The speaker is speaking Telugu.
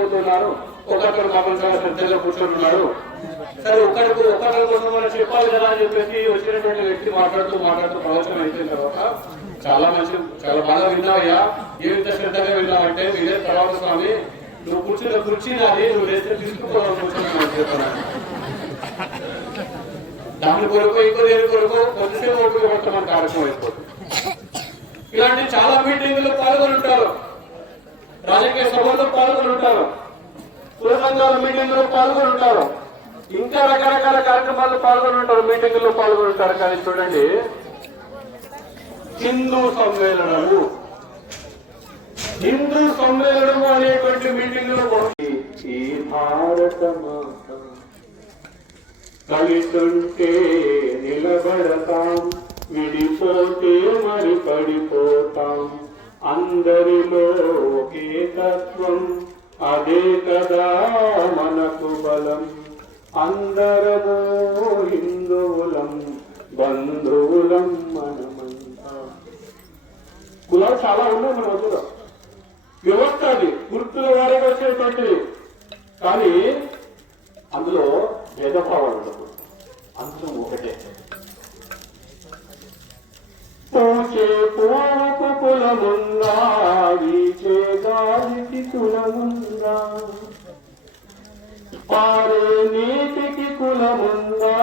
పోతున్నారు, ఒక్కొక్కరు పాపం చాలా పెద్దగా కూర్చొని సరే ఒకరి కోసం మనం చెప్పాలి కదా అని చెప్పేసి వచ్చినటువంటి వ్యక్తి మాట్లాడుతూ ప్రవచనం అయిపోయిన తర్వాత చాలా బాగా విన్నావయ్యా, ఏమింత శ్రద్ధగా విన్నావంటే మీరే తర్వాత స్వామి నువ్వు కూర్చున్న కుర్చీ నాది, నువ్వు వేస్తే తీసుకుపోవాలని కూర్చున్నాను చెప్తున్నాను. దాని కొరకు ఇంకో దేని కొరకు కొద్దిసేపు ఓపిక మొత్తం మన కార్యక్రమం అయిపోతుంది. ఇలాంటి చాలా మీటింగులు పాల్గొని ఉంటారు, రాజకీయ సభల్లో పాల్గొని ఉంటారు, కుల సంఘాల మీటింగుల్లో పాల్గొని ఉంటారు, ఇంకా రకరకాల కార్యక్రమాల్లో పాల్గొని ఉంటారు, మీటింగుల్లో పాల్గొని ఉంటారు. కానీ చూడండి, హిందూ సమ్మేళనము అనేటువంటి మీటింగులు ఈ భారత మాత కలిసుంటే నిలబడతాం, విడిపోతే మరి పడిపోతాం, అందరిలో ఒకే తత్వం, అదే కదా మనకు బలం, అందరము హిందువులం, బంధువులం మనమంతా. కులాలు చాలా ఉన్నాయి మన వద్దులో, వ్యవస్థ అది గుర్తుల వారికి వచ్చేటువంటి, కానీ అందులో భేదభావాలు ఉండదు, అందులో ఒకటే. పూచే పువ్వుకు కులముందా, వీచే గాలికి కులముందా, పారే నీటికి కులముందా,